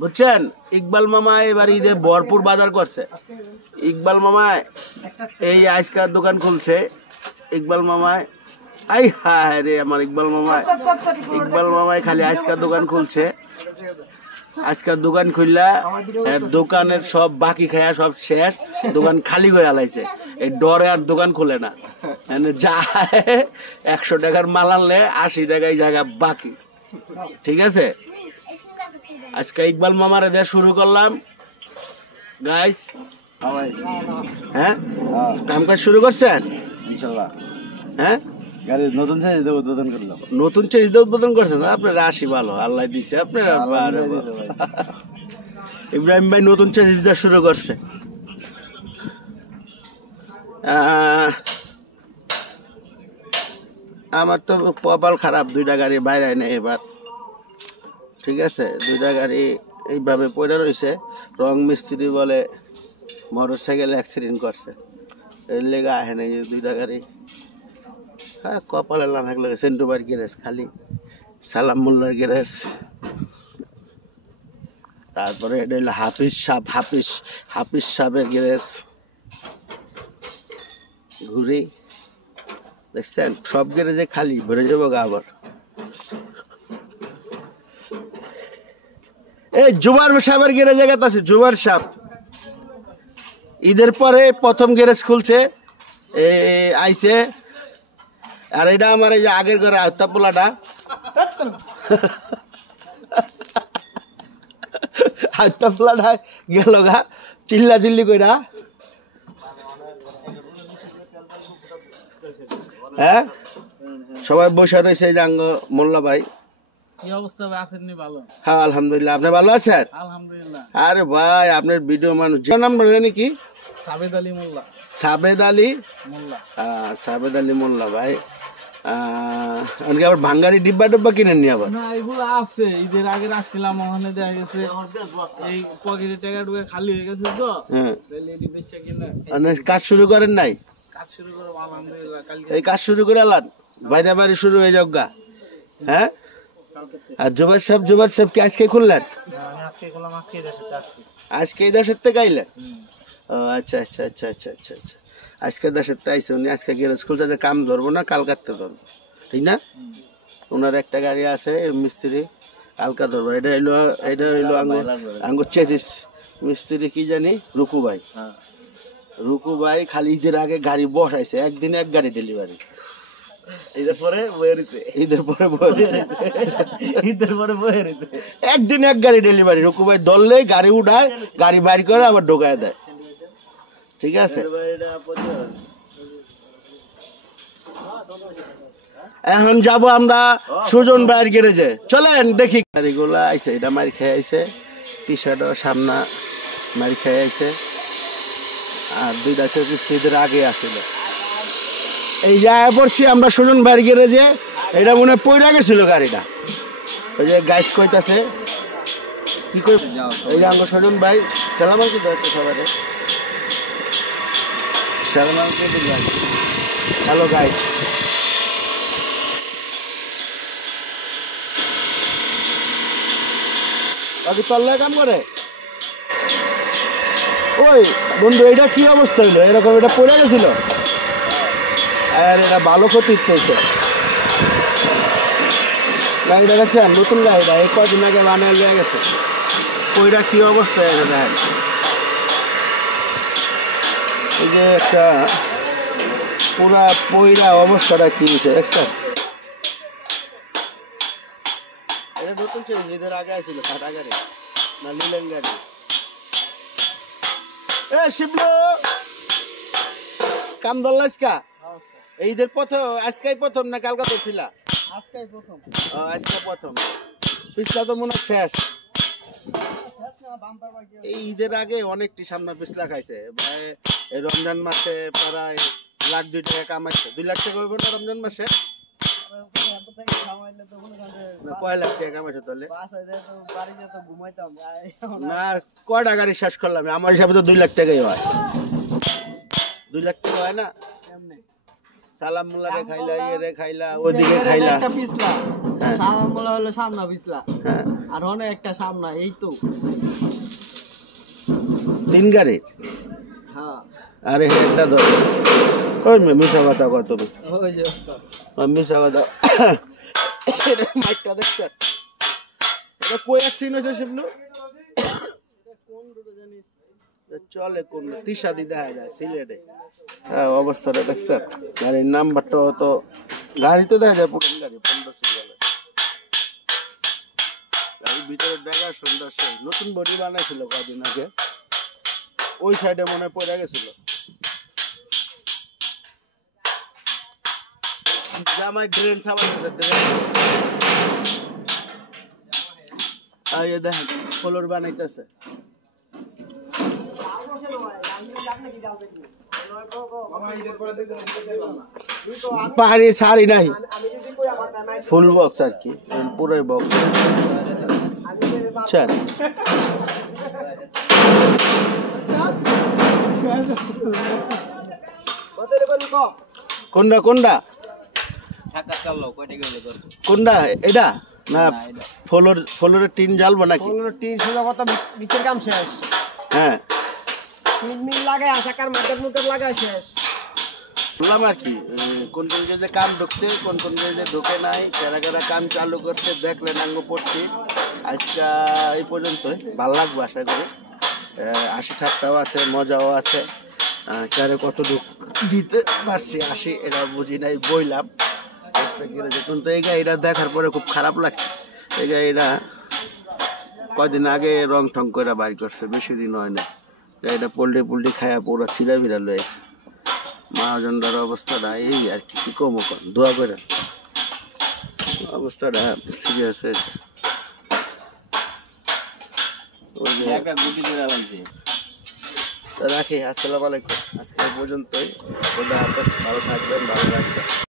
বুঝছেন? ইকবাল মামা এবার ঈদে ভরপুর বাজার করছে। ইকবাল মামা এই আইসকার দোকান খুলছে। ইকবাল মামায় আই হায় রে আমার ইকবাল মামায় খালি আইসকার দোকান খুলছে। আজকাল দোকান খুললা দোকানের সব বাকি খায়া সব শেষ, দোকান খালি করে আলাইছে। এই ডরে আর দোকান খুলে না, যায় 100 টাকার মাল আনলে 80 টাকায় জায়গা বাকি। ঠিক আছে, আজকে ইকবাল মামার দিয়ে শুরু করলাম গাইস। হ্যাঁ, কাম কাজ শুরু করছেন ইনশাল্লাহ? হ্যাঁ, নতুন চেঞ্জ উদ্বোধন করলাম। নতুন চেঞ্জ উদ্বোধন করছেন? আপনার রাশি ভালো, আল্লাহ দিচ্ছে আপনার। ইব্রাহিম ভাই নতুন চেঞ্জ দেওয়া শুরু করছে। আমার তো কপাল খারাপ, 2টা গাড়ি বাইরে নেই এবার। ঠিক আছে, 2টা গাড়ি এইভাবে পড়ে রয়েছে। রং মিস্ত্রি বলে মোটর সাইকেল অ্যাক্সিডেন্ট করছে, এর লেগে আহে নাই 2টা গাড়ি। হ্যাঁ, কপাল এলাম এক লাগে। সেন্টুবার গ্যারেজ খালি, সালাম মোল্লার গ্যারেজ, তারপরে এটা হলো হাফিজ সাহেবের গ্যারেজ। ঘুরি দেখছেন, সব গ্যারেজে খালি, ভরে যাবো গা আবার। এই জুবার সাহেবের গ্যারেজে আছে, জুবার সাহেব ঈদের পরে প্রথম গ্যারেজ খুলছে আইছে। আর এটা আমার এই যে আগের ঘরে আত্মা পোলাটা আত্মা পোলাটা গেল গা চিল্লা চিল্লি কইরা। হ্যাঁ, সবাই বসে রয়েছে। এই যে আঙ্গ মোল্লা ভাই, কি অবস্থা ভাই? আছেন নি? ভালো? হ্যাঁ আলহামদুলিল্লাহ। আপনি ভালো আছেন? আলহামদুলিল্লাহ। আরে ভাই, আপনার ভিডিও মানুষ নাম জানি কি? সাবেদ আলী মোল্লা। সাবেদ আলী মোল্লা। সাবেদ আলী মোল্লা ভাই। অনেকে আবার ভাঙ্গারি ডিব্বা টিব্বা কিনেন নি আবার? না, এগুলো আছে। ঈদের আগে আসছিলাম, ওখানে দেখা গেছে এই পকেটে টাকা ঢুকে খালি হয়ে গেছে তো। হ্যাঁ, কিনে কাজ শুরু করেন নাই? কাজ শুরু করব আলহামদুলিল্লাহ। কালকে এই কাজ শুরু করে আলান, বাইরে বাড়ি শুরু হয়ে যাক গা। হ্যাঁ, আর জুবাইর সাহেব কি আজকে খুললেন? আমি আজকে করলাম, আজকে আজকে এই দেশের থেকে আইলেন? ও আচ্ছা আচ্ছা আচ্ছা আচ্ছা আচ্ছা আচ্ছা, আজকে দেশের থেকে আইসে উনি। আজকে গ্যারেজ খুলছে যে কাম ধরবো না, কাল কাটতে ধরবো, ঠিক না? ওনার একটা গাড়ি আছে মিস্ত্রি, কালকা ধরবো। এটা হইলো আঙ্গুর চেজিস মিস্ত্রি, কি জানি, রুকু ভাই। রুকু ভাই খালি ঈদের আগে গাড়ি বসাইছে, একদিন এক গাড়ি ডেলিভারি। একদিন এক গাড়ি ডেলিভারি। রুকু ভাই ধরলেই গাড়ি উঠায়, গাড়ি বাইর করে আবার ঢোকায় দেয়। ঠিক আছে, এখন যাব আমরা সুজন ভাইয়ের গ্যারেজে। চলেন দেখি গাড়িগুলা আইছে। এটা মারি খেয়ে আইছে, টি-শার্টও সামনা মারি খেয়ে আইছে। আর 2টা ঈদের আগে আসছিল। এই যায় পড়ছি আমরা সুজন ভাইয়ের গ্যারেজে। এটা মনে হয় পইরা গেছিল গাড়িটা। ওই যে গাইড কইতাছে কি কই। এই যে আমার সুজন ভাই সালাম আলাইকুম দাও সবাই। সালাম আলাইকুম গাইড। Hello guide. আগে পাল্লা কাম করে। ওই বন্ধু, এটা কি অবস্থা হইলো এরকম? এটা পড়ে গেছিল আর এটা ভালো ক্ষতি হচ্ছে। গাড়িটা দেখছেন, নতুন গাড়িটা এই কদিন আগে বানিয়ে লিয়ে গেছে। ওইটা কি অবস্থা হয়ে গেছে? এই যে একটা পুরা পয়রা অবস্থাটা কি হয়েছে দেখছেন? এটা নতুন চেঞ্জ, ঈদের আগে আসছিল কাটা গাড়ি না লিলেন গাড়ি। এ শিবলু, কাম ধরলাইস কা? ঈদের প্রথম আজকেই প্রথম না কালকা তো ছিল? আজকে প্রথম। আজকে প্রথম, পিছলা তো মনে শেষ। এই ঈদের আগে অনেকটি সামনে পিছলা খাইছে ভাই। এই রমজান মাসে প্রায় 1,02,000 টাকা কামাইছে। 2 লাখ টাকা হইব না রমজান মাসে? কয় লাখ টাকা কামাইছে তাহলে? না, কয়টা গাড়ি শেষ করলাম? আমার হিসাবে তো 2 লাখ টাকাই হয়। 2 লাখ টাকা হয় না? সালাম মোল্লা রে খাইলা, ইয়ে রে খাইলা, ওইদিকে খাইলা। সামলা হলো সামনা বিছলা হ্যাঁ আর অনেক একটা সামনা এই তো 3 গাড়ি হ্যাঁ আরে হেডটা ধর ওই মিশা কথা কত ওই যে ওস্তাদ মিশা কথা এটা মাইকটা দেখছ এটা কই অ্যাক্সিডেন্ট হয়েছে শিবলু কোন রোডে জানিস চলে কোন তিশাদি দেখা যায় সিলেটে হ্যাঁ অবস্থাটা দেখছ গাড়ির নাম্বারটা তো গাড়ি তো দেখা যায় পুরো গাড়ি 1500 গাড়ি গাড়ির ভিতরে দেখা সুন্দর সেই নতুন বডি বানাইছিল কদিন আগে ওই সাইডে মনে পড়ে গেছিল জামাই ড্রেন সাবান ড্রেন আয় দেখেন ফ্লোর বানাইতেছে পাহাড়ি শাড়ি নাই ফুল বক্স আর কি পুরোই বক্স আচ্ছা কোনটা কোনটা কোনটা এটা না ফ্লোরের টিন জ্বালবো নাকি টিন সোজা কথা বিচের কাম শেষ হ্যাঁ 3 মিনিট লাগায় আশাকার মাথার লাগায় শেষ বললাম আর কি কোন কোন যে কাম ঢুকছে কোন কোন যে ঢুকে নাই কারা কারা কাম চালু করছে দেখলেন আঙ্গ পড়ছি আজকে এই পর্যন্তই ভালো লাগবে আশা করি আসি ঠাট্টাও আছে মজাও আছে কারে কত দুঃখ দিতে পারছি আসি এটা বুঝি নাই বইলাম কিন্তু এই গাড়িটা দেখার পরে খুব খারাপ লাগছে এই গাড়িটা কয়দিন আগে রং টং করে বাড়ি করছে বেশি দিন হয় না গাড়িটা পোল্ট্রি খায়া পুরো ছিঁড়া বিড়া লয়েছে মহাজনদার অবস্থাটা এই আর কি কমো কম দোয়া করে অবস্থাটা সিরিয়াস হয়েছে রাখি আসসালামু আলাইকুম আজকে পর্যন্তই ভালো থাকবেন ভালো রাখবেন